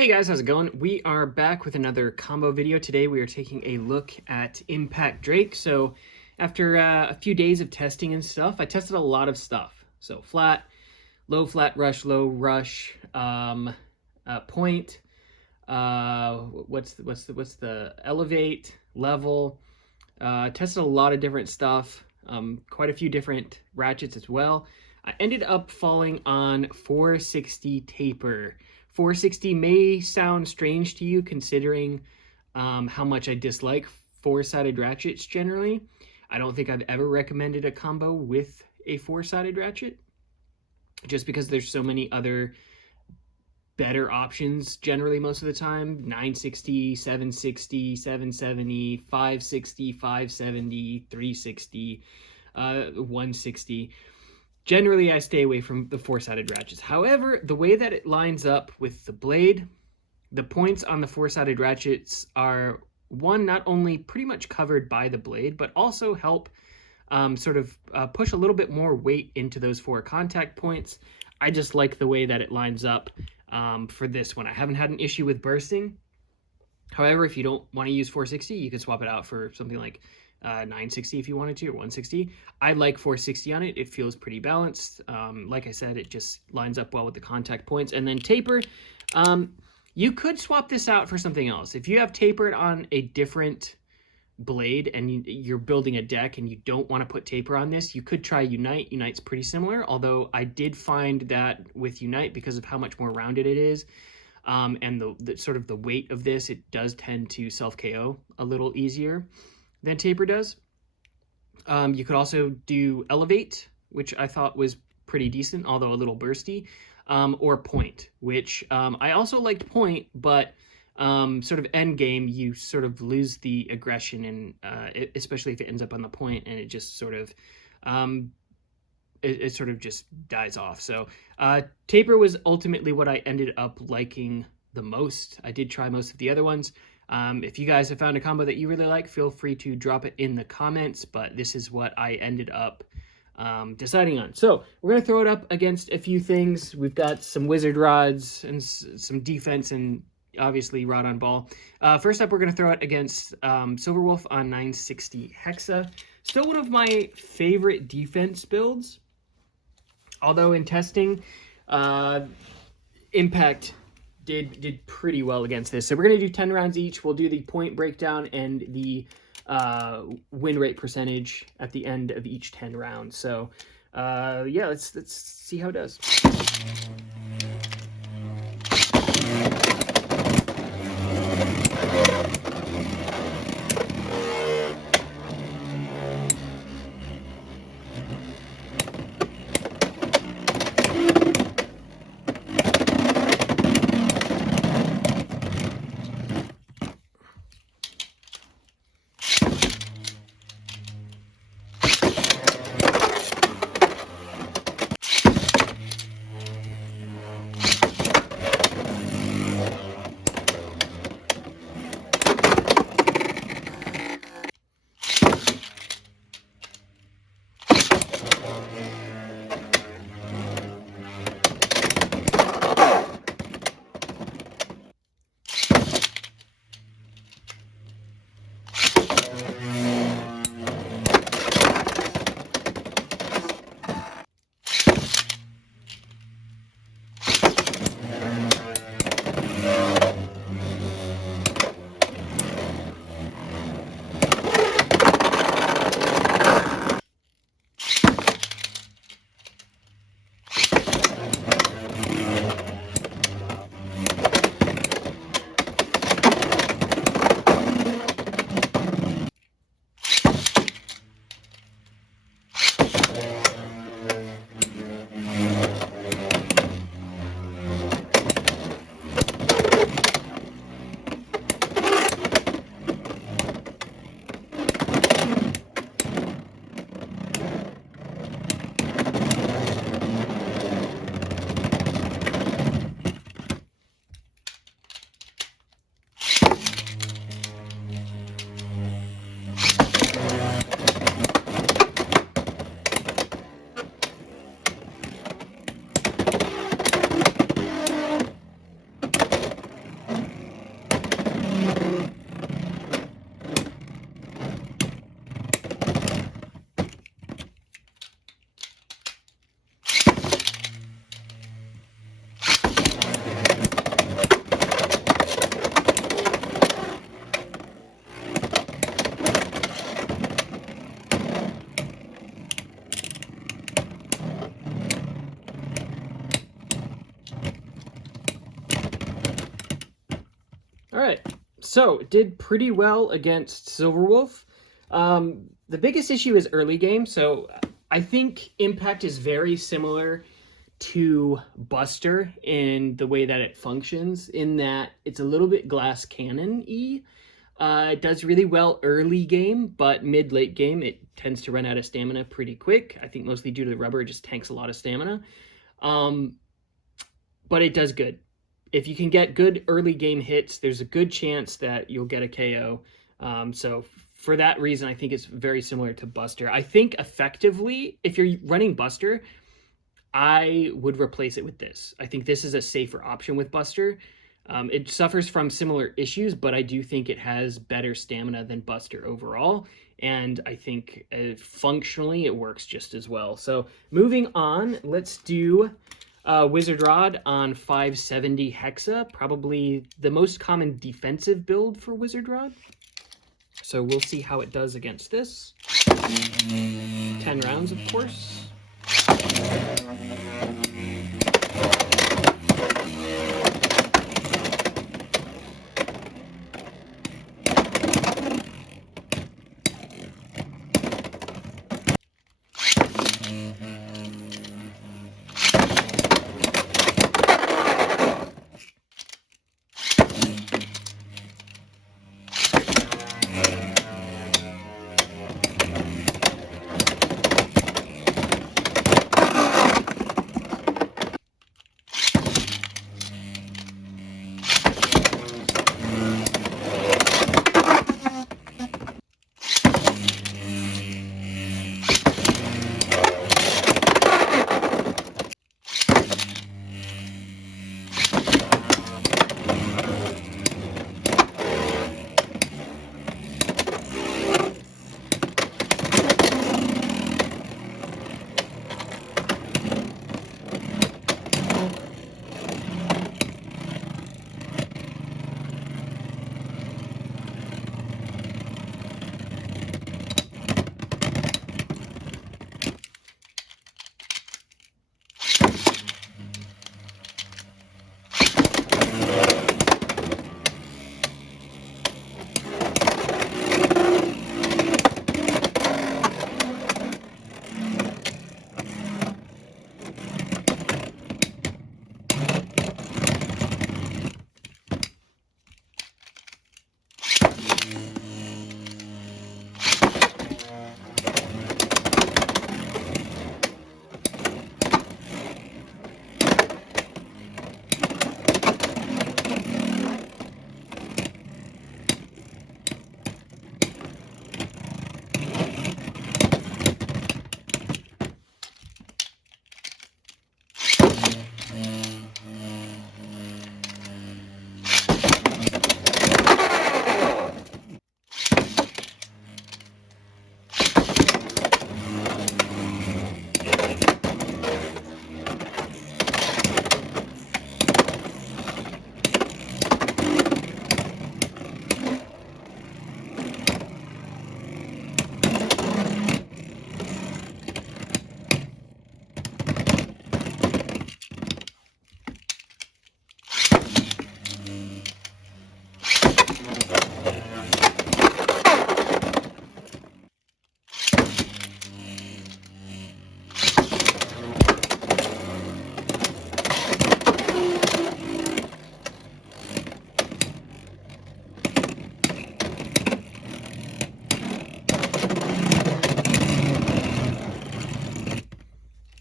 Hey guys, how's it going? We are back with another combo video. Today we are taking a look at Impact Drake. So after a few days of testing and stuff, I tested a lot of stuff. So flat rush, low rush, point, what's the elevate, level. Tested a lot of different stuff, quite a few different ratchets as well. I ended up falling on 460 taper. 460 may sound strange to you considering how much I dislike four-sided ratchets generally. I don't think I've ever recommended a combo with a four-sided ratchet just because there's so many other better options generally most of the time. 960, 760, 770, 560, 570, 360, 160. Generally, I stay away from the four-sided ratchets. However, the way that it lines up with the blade, the points on the four-sided ratchets are, one, not only pretty much covered by the blade, but also help push a little bit more weight into those four contact points. I just like the way that it lines up for this one. I haven't had an issue with bursting. However, if you don't want to use 460, you can swap it out for something like 960 if you wanted to, or 160. I like 460 on it. It feels pretty balanced. Like I said, it just lines up well with the contact points. And then taper, you could swap this out for something else. If you have tapered on a different blade and you're building a deck and you don't want to put taper on this, you could try Unite. Unite's pretty similar, although I did find that with Unite, because of how much more rounded it is, and the sort of the weight of this, it does tend to self-KO a little easier than taper does. You could also do Elevate, which I thought was pretty decent, although a little bursty, or Point, which I also liked Point, but sort of end game, you sort of lose the aggression, and especially if it ends up on the point and it just sort of it sort of just dies off. So taper was ultimately what I ended up liking the most. I did try most of the other ones. If you guys have found a combo that you really like, feel free to drop it in the comments, but this is what I ended up deciding on. So we're going to throw it up against a few things. We've got some wizard rods and some defense and obviously rod on ball. First up, we're going to throw it against Silverwolf on 960 hexa. Still one of my favorite defense builds, although in testing, Impact did pretty well against this. So we're going to do 10 rounds each. We'll do the point breakdown and the win rate percentage at the end of each 10 rounds. So yeah, let's see how it does. All right, so it did pretty well against Silverwolf. The biggest issue is early game, so I think Impact is very similar to Buster in the way that it functions, in that it's a little bit glass cannon-y. It does really well early game, but mid-late game, it tends to run out of stamina pretty quick. I think mostly due to the rubber, it just tanks a lot of stamina. But it does good. If you can get good early game hits, there's a good chance that you'll get a KO. So for that reason, I think it's very similar to Buster. I think effectively, if you're running Buster, I would replace it with this. I think this is a safer option with Buster. It suffers from similar issues, but I do think it has better stamina than Buster overall. And I think functionally it works just as well. So moving on, let's do Wizard Rod on 570 Hexa, probably the most common defensive build for Wizard Rod. So we'll see how it does against this. 10 rounds, of course.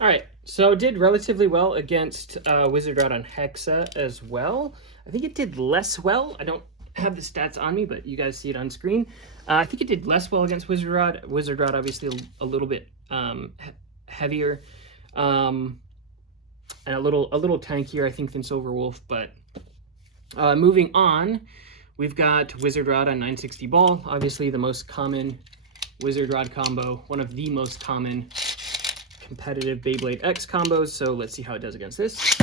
All right, so it did relatively well against Wizard Rod on Hexa as well. I think it did less well. I don't have the stats on me, but you guys see it on screen. I think it did less well against Wizard Rod. Wizard Rod obviously a little bit heavier and a little tankier, I think, than Silverwolf. But moving on, we've got Wizard Rod on 960 ball. Obviously, the most common Wizard Rod combo, one of the most common competitive Beyblade X combos, so let's see how it does against this.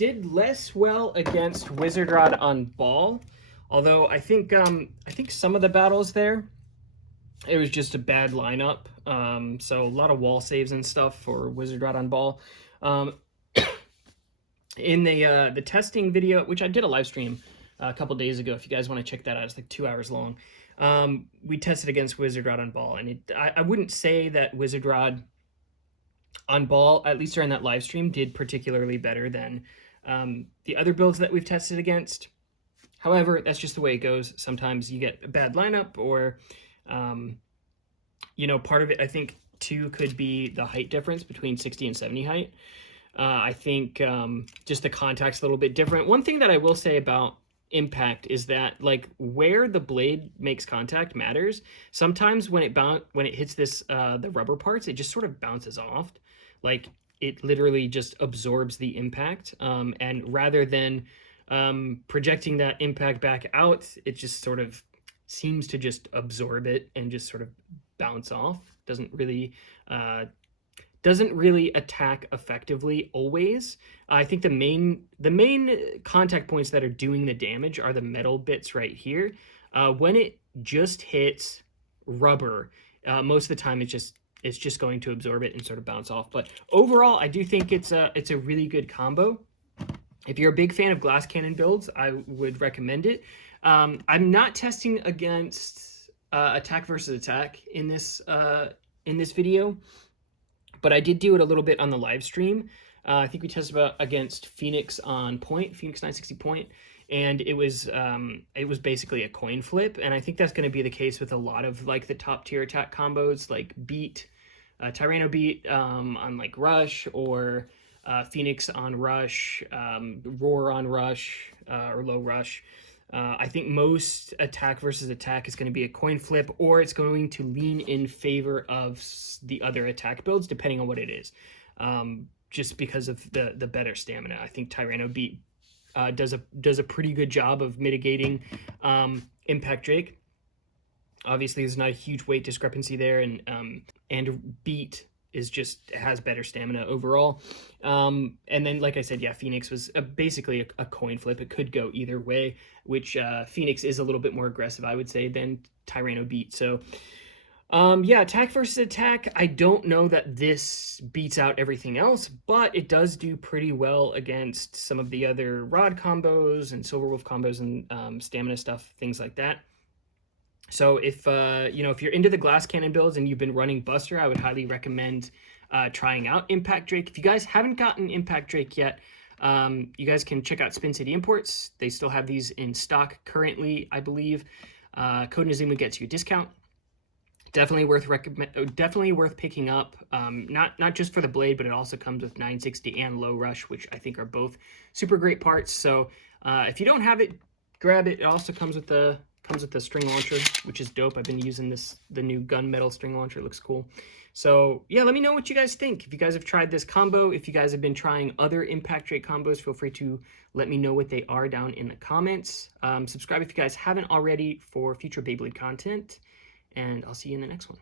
did less well against Wizard Rod on ball, although I think some of the battles there, it was just a bad lineup. So a lot of wall saves and stuff for Wizard Rod on ball. In the testing video, which I did a live stream a couple days ago, if you guys want to check that out, it's like 2 hours long. We tested against Wizard Rod on ball, and I wouldn't say that Wizard Rod on ball, at least during that live stream, did particularly better than the other builds that we've tested against. However, that's just the way it goes. Sometimes you get a bad lineup, or you know, part of it, I think, too, could be the height difference between 60 and 70 height. I think just the contact's a little bit different. One thing that I will say about impact is that, like, where the blade makes contact matters. Sometimes when it hits this the rubber parts, it just sort of bounces off. Like, it literally just absorbs the impact, and rather than projecting that impact back out, it just sort of seems to just absorb it and just sort of bounce off. Doesn't really attack effectively always. I think the main contact points that are doing the damage are the metal bits right here. When it just hits rubber, most of the time it's just going to absorb it and sort of bounce off. But overall, I do think it's a really good combo. If you're a big fan of glass cannon builds, I would recommend it. I'm not testing against attack versus attack in this video, but I did do it a little bit on the live stream. I think we tested against Phoenix on point, Phoenix 960 point, and it was basically a coin flip. And I think that's going to be the case with a lot of like the top tier attack combos, like beat, Tyranno beat on like rush, or Phoenix on rush, roar on rush, or low rush. I think most attack versus attack is going to be a coin flip, or it's going to lean in favor of the other attack builds, depending on what it is. Just because of the better stamina. I think Tyranno beat does a pretty good job of mitigating Impact Drake. Obviously, there's not a huge weight discrepancy there, and beat has better stamina overall. And then, like I said, yeah, Phoenix was basically a coin flip. It could go either way, which Phoenix is a little bit more aggressive, I would say, than Tyranno beat. So yeah, attack versus attack, I don't know that this beats out everything else, but it does do pretty well against some of the other rod combos and silverwolf combos and stamina stuff, things like that. So if if you're into the glass cannon builds and you've been running Buster, I would highly recommend trying out Impact Drake. If you guys haven't gotten Impact Drake yet, you guys can check out Spin City Imports. They still have these in stock currently, I believe. Code Nazima gets you a discount. Definitely worth picking up. Not just for the blade, but it also comes with 960 and low rush, which I think are both super great parts. So if you don't have it, grab it. It also comes with the string launcher, which is dope. I've been using the new gunmetal string launcher. It looks cool. So yeah, let me know what you guys think. If you guys have tried this combo, if you guys have been trying other Impact Drake combos, feel free to let me know what they are down in the comments. Subscribe if you guys haven't already for future Beyblade content, and I'll see you in the next one.